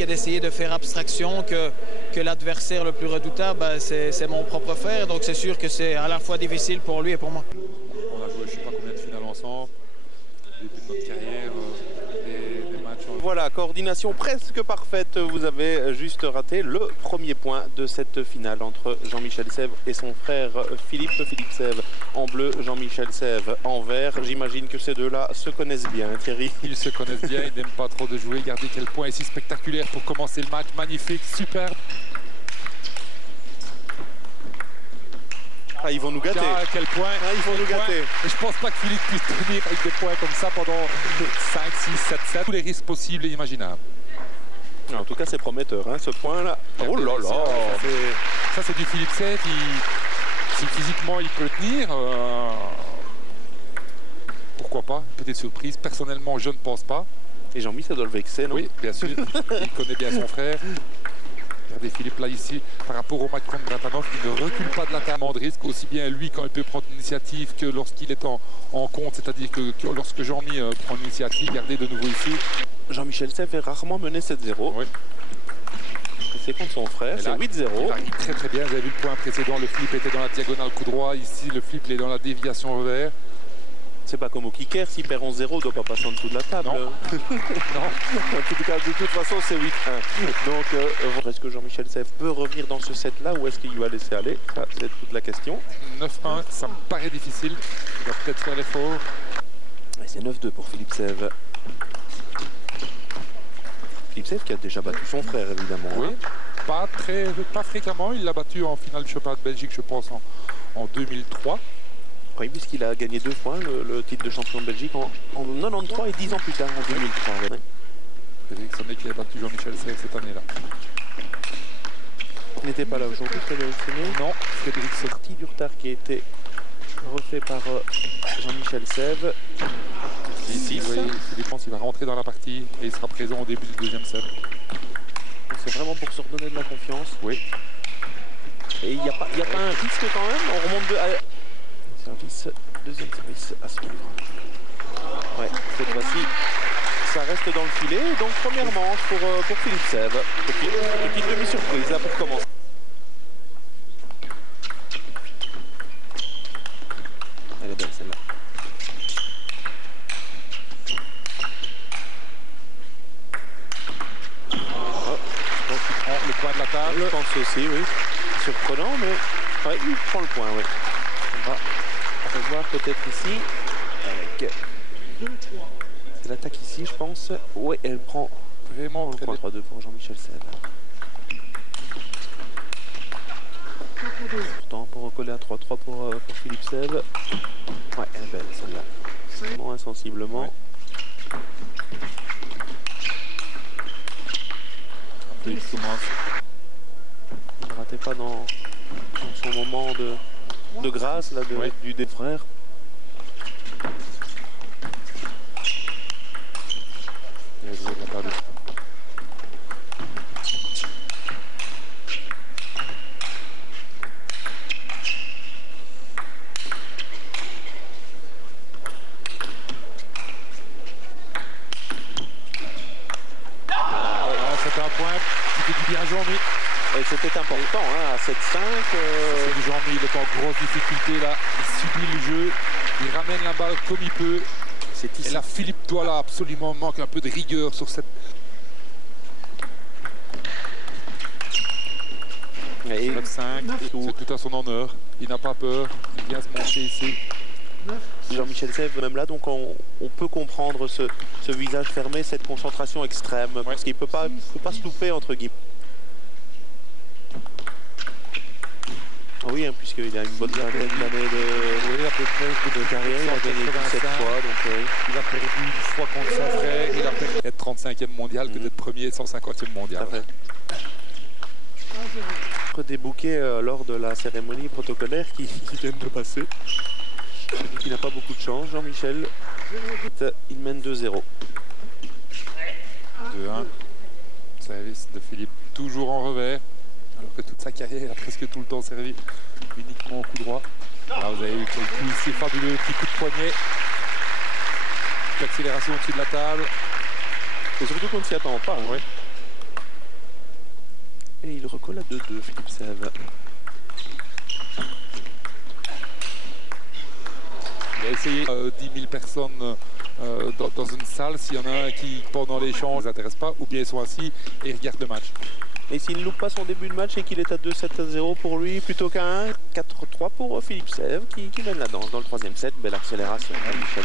et d'essayer de faire abstraction que l'adversaire le plus redoutable, c'est mon propre frère. Donc c'est sûr que c'est à la fois difficile pour lui et pour moi. On a joué je ne sais pas combien de finales ensemble, au début de notre carrière, des matchs. Voilà, coordination presque parfaite. Vous avez juste raté le premier point de cette finale entre Jean-Michel Sèvres et son frère Philippe. Philippe Sèvres en bleu, Jean-Michel Sèvres en vert. J'imagine que ces deux-là se connaissent bien, Thierry. Ils se connaissent bien, ils n'aiment pas trop de jouer. Regardez quel point ici spectaculaire pour commencer le match. Magnifique, superbe. Ah, ils vont nous gâter. À quel point, ils vont nous gâter. Et je pense pas que Philippe puisse tenir avec des points comme ça pendant 5, 6, 7, 7. Tous les risques possibles et imaginables. En tout cas, c'est prometteur, hein, ce point-là. Oh là là. Ça, c'est du Philippe Sèvres. Si physiquement, il peut le tenir, pourquoi pas? Petite surprise. Personnellement, je ne pense pas. Et Jean-Mi, ça doit le vexer, non? Oui, bien sûr. Il connaît bien son frère. Regardez Philippe là ici, par rapport au match contre Bratanov, il ne recule pas de la table de risque, aussi bien lui quand il peut prendre l'initiative que lorsqu'il est en compte, c'est-à-dire que lorsque Jean-Mi prend l'initiative. Regardez de nouveau ici. Jean-Michel Sèvres est rarement mené 7-0. Oui. C'est contre son frère, c'est 8-0. Il arrive très très bien, vous avez vu le point précédent, le flip était dans la diagonale coup droit, ici le flip il est dans la déviation revers. C'est pas comme au kicker, s'il perd 11-0, il ne doit pas passer en dessous de la table. Non. Non. En tout cas, de toute façon, c'est 8-1. Donc, est-ce que Jean-Michel Sèvres peut revenir dans ce set-là ou est-ce qu'il va laisser aller? Ça, c'est toute la question. 9-1, ça me paraît difficile. Il va peut-être faire l'effort. C'est 9-2 pour Philippe Sèvres. Philippe Sèvres qui a déjà battu son frère, évidemment. Oui, pas fréquemment. Il l'a battu en finale du championnat de Belgique, je pense, en 2003. Oui, puisqu'il a gagné 2 fois le titre de champion de Belgique en 93 et 10 ans plus tard, en 2003. Ouais. Frédéric Sonnet qui a battu Jean-Michel Sèvres cette année-là. Il n'était pas là aujourd'hui, Frédéric Sonnet. Non, Frédéric Sonnet. Sortie du retard qui a été refait par Jean-Michel Sèvres. Ici, oui, je pense qu'il va rentrer dans la partie et il sera présent au début du deuxième set. C'est vraiment pour se redonner de la confiance. Oui. Et il n'y a pas un risque quand même. On remonte service, deuxième service à suivre. Ouais, cette fois-ci, ça reste dans le filet. Donc première manche pour Philippe Sèvres. Petite demi-surprise là pour commencer. Elle est belle celle-là. Le point de la table. Je pense aussi, oui. Surprenant, mais ouais, il prend le point, oui. On va revoir peut-être ici. Avec... C'est l'attaque ici, je pense. Oui, elle prend vraiment le point. 3-2 pour Jean-Michel Sèvres. Pourtant, pour recoller à 3-3 pour Philippe Sèvres. Ouais, elle est belle celle-là. Vraiment insensiblement. Ouais. Il ne ratait pas dans son moment de grâce là, du des frères. C'était un point qui fait du bien à Jean-Mi. Et c'était important, hein, à 7-5. Jean-Mi, il est en grosse difficulté là. Il subit le jeu. Il ramène la balle comme il peut. Et là, Philippe doit là absolument manquer un peu de rigueur sur cette. Et 5, c'est tout à son honneur. Il n'a pas peur. Il vient se monter ici. Jean-Michel Sèvres, même là, donc on peut comprendre ce visage fermé, cette concentration extrême, parce qu'il ne peut pas se louper, entre guillemets. Oui, hein, puisqu'il a une bonne vingtaine d'années à peu près de carrière, il a gagné 17 fois. Donc, il a perdu une fois contre son frère, il a perdu être 35e mondial que d'être premier et 150e mondial. Des bouquets lors de la cérémonie protocolaire qui viennent de passer. Il n'a pas beaucoup de chance, Jean-Michel. Il mène 2-0. 2-1. Service de Philippe, toujours en revers. Alors que toute sa carrière, il a presque tout le temps servi uniquement au coup droit. Là, vous avez eu quel coup ici, fabuleux, petit coup de poignet. L'accélération au-dessus de la table. Et surtout qu'on ne s'y attend pas. Hein. Ouais. recolle à 2-2, Philippe Sèvres. Il a essayé 10 000 personnes dans une salle. S'il y en a un qui, pendant l'échange, ne les intéresse pas, ou bien ils sont assis et regardent le match. Et s'il ne loupe pas son début de match et qu'il est à 2-7-0 pour lui, plutôt qu'à 1-4-3 pour Philippe Sèvres qui mène la danse dans le troisième set. Belle accélération à Michel.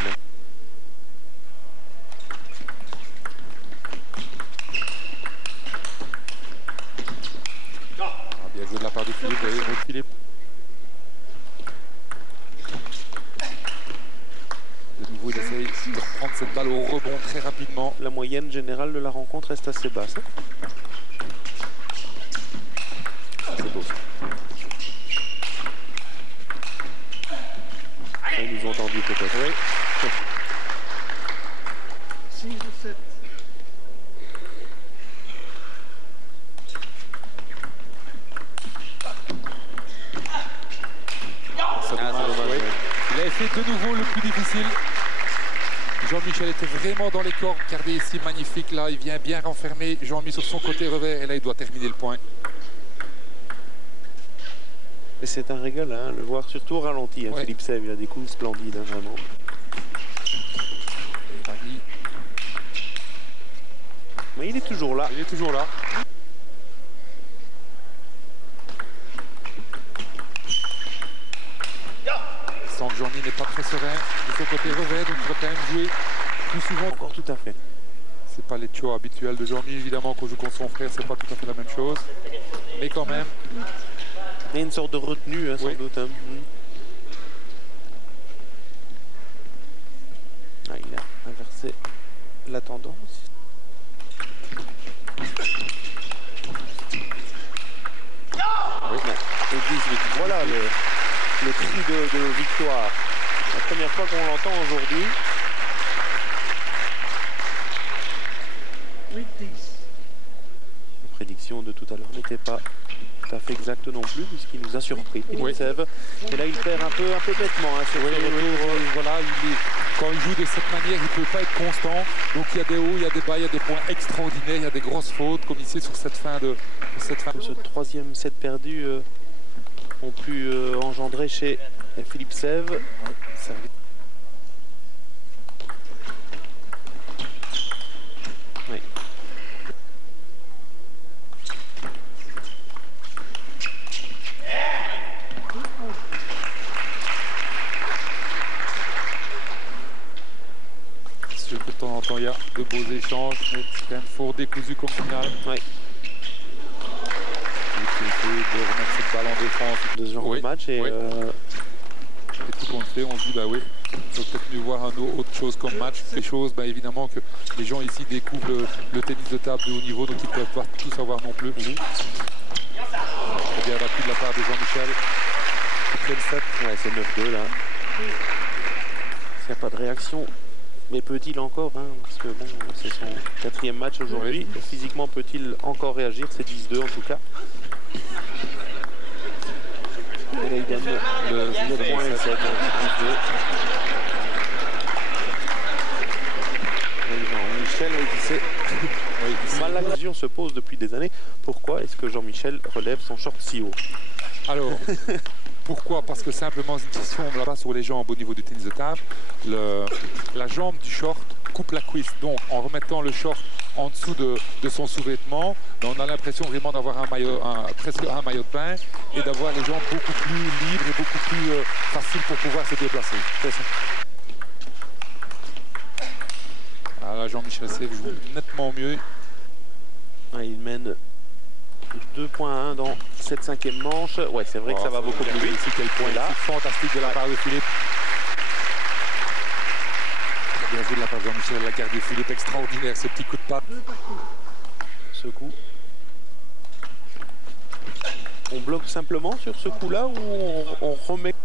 Bien joué de la part de Philippe. Vous voyez, Philippe. De nouveau, il essaye de reprendre cette balle au rebond très rapidement. La moyenne générale de la rencontre reste assez basse. C'est beau ça. Ils nous ont entendu peut-être. Oui. 6 ou 7. Il avait fait de nouveau le plus difficile. Jean-Michel était vraiment dans les cordes. Regardez ici, magnifique. Là, il vient bien renfermer Jean-Mi sur son côté revers. Et là, il doit terminer le point. Et c'est un régal, hein, le voir surtout au ralenti. Hein, ouais. Philippe Sèvres, il a des coups splendides, hein, vraiment. Mais il est toujours là. Il est toujours là. Sans que Jean-Mi n'est pas très serein de son côté revers, donc il va quand même jouer plus souvent. Encore tout à fait. C'est pas les tchos habituels de Jean-Mi, évidemment, qu'on joue contre son frère, c'est pas tout à fait la même chose. Mais quand même. Il y a une sorte de retenue, hein, sans doute. Hein. Ah, il a inversé la tendance. Oui. Et 18. Voilà le cri de victoire. La première fois qu'on l'entend aujourd'hui. 8-10. La prédiction de tout à l'heure n'était pas tout à fait exacte non plus, puisqu'il nous a surpris. Philippe Sèvres. Et là, il perd un peu bêtement hein, sur ce retour. Voilà, quand il joue de cette manière, il ne peut pas être constant. Donc il y a des hauts, il y a des bas, il y a des points extraordinaires, il y a des grosses fautes, comme ici sur cette fin de Ce troisième set perdu ont pu engendrer chez Philippe Sèvres. Oui. C'est sûr que de temps en temps, il y a de beaux échanges, mais c'est quand même fort décousu comme finale. Oui. De remettre cette balle en défense De ce genre de match. Et, et tout compte fait, on se dit, bah oui, il faut peut-être mieux voir autre chose comme match. Des choses, bah, évidemment, que les gens ici découvrent le tennis de table de haut niveau, donc ils ne peuvent pas tout savoir non plus. C'est bien battu de la part de Jean-Michel. Ouais, c'est 9-2 là. S'il n'y a pas de réaction, mais peut-il encore, hein, parce que bon, c'est son 4e match aujourd'hui. Physiquement, peut-il encore réagir? C'est 10-2 en tout cas. Et là, il gagne le 9.7. Jean-Michel, la question se pose depuis des années. Pourquoi est-ce que Jean-Michel relève son short si haut? Alors, pourquoi? Parce que simplement, c'est une question là-bas sur les jambes au niveau du tennis de table. La jambe du short coupe la cuisse. Donc, en remettant le short en dessous de son sous-vêtement, on a l'impression vraiment d'avoir presque un maillot de bain et d'avoir les jambes beaucoup plus libres et beaucoup plus faciles pour pouvoir se déplacer. C'est ça. Ah, là, Jean-Michel Sèvres joue nettement mieux. Il mène 2.1 dans cette 5e manche. Ouais, c'est vrai que ça va beaucoup plus vite. Ici, quel point là. Fantastique de la part de Philippe. Bien vu de la part de Jean-Michel, la garde de Philippe, extraordinaire, ce petit coup de patte. Ce coup. On bloque simplement sur ce coup-là ou on remet...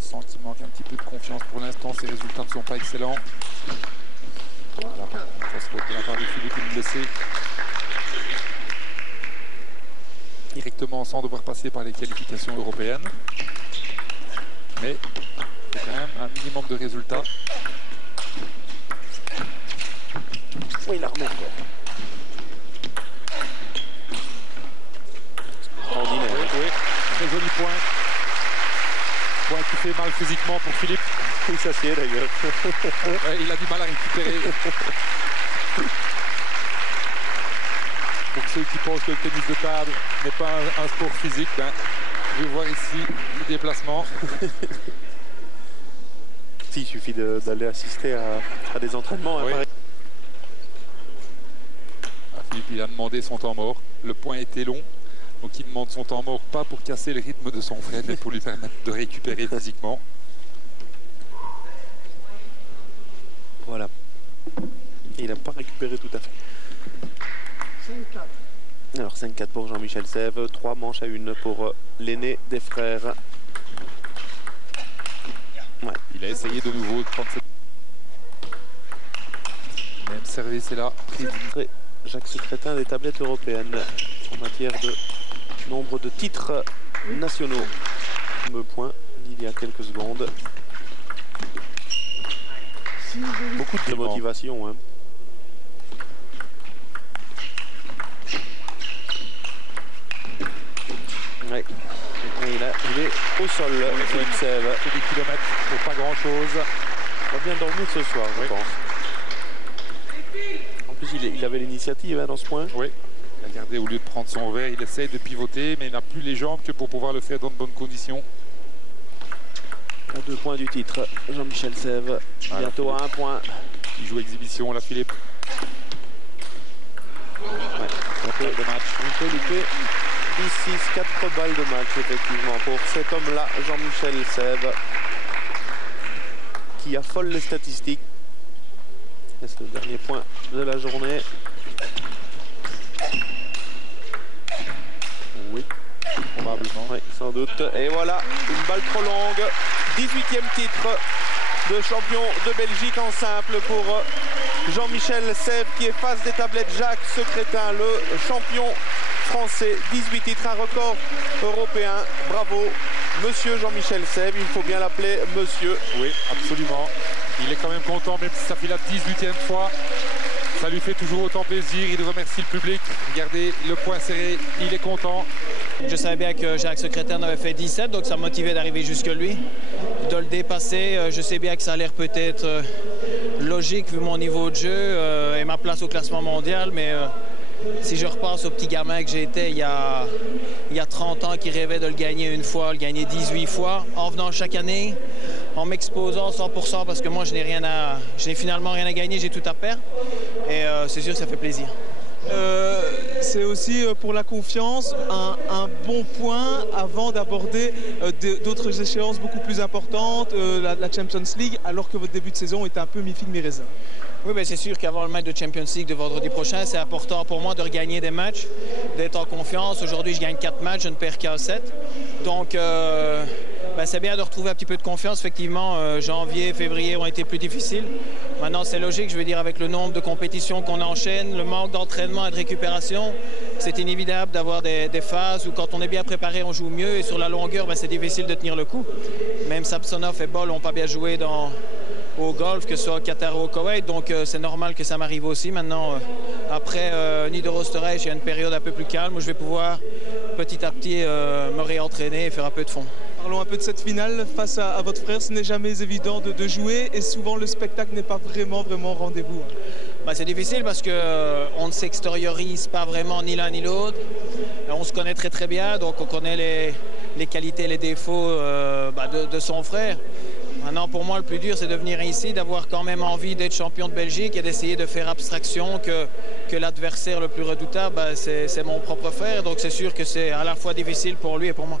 Sentiment qu'un petit peu de confiance pour l'instant, ses résultats ne sont pas excellents. Voilà, ça se voit de la part de Philippe, une blessée. Directement sans devoir passer par les qualifications européennes. Mais il faut quand même un minimum de résultats. Oui, il la remet encore. Extraordinaire. Oui, très joli point. Point qui fait mal physiquement pour Philippe. Il s'assied d'ailleurs. Ouais, il a du mal à récupérer. Pour ceux qui pensent que le tennis de table n'est pas un sport physique, ben, je vais voir ici le déplacement. Si, il suffit d'aller assister à des entraînements. Oui. Hein, Philippe, il a demandé son temps mort. Le point était long. Donc il demande son temps mort, pas pour casser le rythme de son frère, mais pour lui permettre de récupérer physiquement. Voilà. Il n'a pas récupéré tout à fait. 5-4. Alors 5-4 pour Jean-Michel Sève, 3 manches à 1 pour l'aîné des frères. Ouais. Il a essayé de nouveau de prendre cette... Même service est là. Jacques Secrétin des tablettes européennes en matière de nombre de titres nationaux. Le point il y a quelques secondes. Beaucoup de motivation. Hein. Ouais. Et là, il est au sol, Philippe Sève. C'est des kilomètres pour pas grand chose. Il va bien dormir ce soir, je pense. En plus, il avait l'initiative hein, dans ce point. Oui. Il a gardé, au lieu de prendre son verre, il essaye de pivoter, mais il n'a plus les jambes que pour pouvoir le faire dans de bonnes conditions. À 2 points du titre, Jean-Michel Sève. Bientôt à 1 point. Il joue exhibition, là, Philippe. Ouais. De match. On peut louper 10-6, 4 balles de match, effectivement, pour cet homme-là, Jean-Michel Sève, qui affole les statistiques. Et c'est le dernier point de la journée. Oui, Probablement. oui, sans doute. Et voilà, une balle trop longue. 18e titre de champion de Belgique en simple pour Jean-Michel Sève, qui est face des tablettes Jacques Secrétin, le champion français. 18 titres, un record européen. Bravo, monsieur Jean-Michel Sève. Il faut bien l'appeler monsieur. Oui, absolument. Il est quand même content, même si ça fait la 18e fois. Ça lui fait toujours autant plaisir. Il remercie le public. Regardez le point serré. Il est content. Je savais bien que Jacques Secrétin en avait fait 17, donc ça me motivait d'arriver jusque lui. De le dépasser, je sais bien que ça a l'air peut-être logique vu mon niveau de jeu et ma place au classement mondial, mais si je repense au petit gamin que j'étais il y a 30 ans qui rêvait de le gagner une fois, le gagner 18 fois, en venant chaque année, en m'exposant 100% parce que moi je n'ai finalement rien à gagner, j'ai tout à perdre et c'est sûr que ça fait plaisir. C'est aussi pour la confiance un bon point avant d'aborder d'autres échéances beaucoup plus importantes, la Champions League, alors que votre début de saison est un peu mi-figue mi-raisin. Oui, mais c'est sûr qu'avoir le match de Champions League de vendredi prochain, c'est important pour moi de regagner des matchs, d'être en confiance. Aujourd'hui, je gagne 4 matchs, je ne perds qu'un 7. Donc, c'est bien de retrouver un petit peu de confiance. Effectivement, janvier, février ont été plus difficiles. Maintenant, c'est logique, je veux dire, avec le nombre de compétitions qu'on enchaîne, le manque d'entraînement et de récupération, c'est inévitable d'avoir des phases où quand on est bien préparé, on joue mieux. Et sur la longueur, c'est difficile de tenir le coup. Même Samsonov et Boll n'ont pas bien joué au golf, que ce soit au Qatar ou au Koweït, donc c'est normal que ça m'arrive aussi. Maintenant, après Niederösterreich, il y a une période un peu plus calme où je vais pouvoir petit à petit me réentraîner et faire un peu de fond. Parlons un peu de cette finale face à votre frère. Ce n'est jamais évident de jouer et souvent le spectacle n'est pas vraiment au rendez-vous. C'est difficile parce qu'on ne s'extériorise pas vraiment ni l'un ni l'autre. On se connaît très bien, donc on connaît les qualités et les défauts de son frère. Maintenant, pour moi, le plus dur, c'est de venir ici, d'avoir quand même envie d'être champion de Belgique et d'essayer de faire abstraction que l'adversaire le plus redoutable, c'est mon propre frère. Donc c'est sûr que c'est à la fois difficile pour lui et pour moi.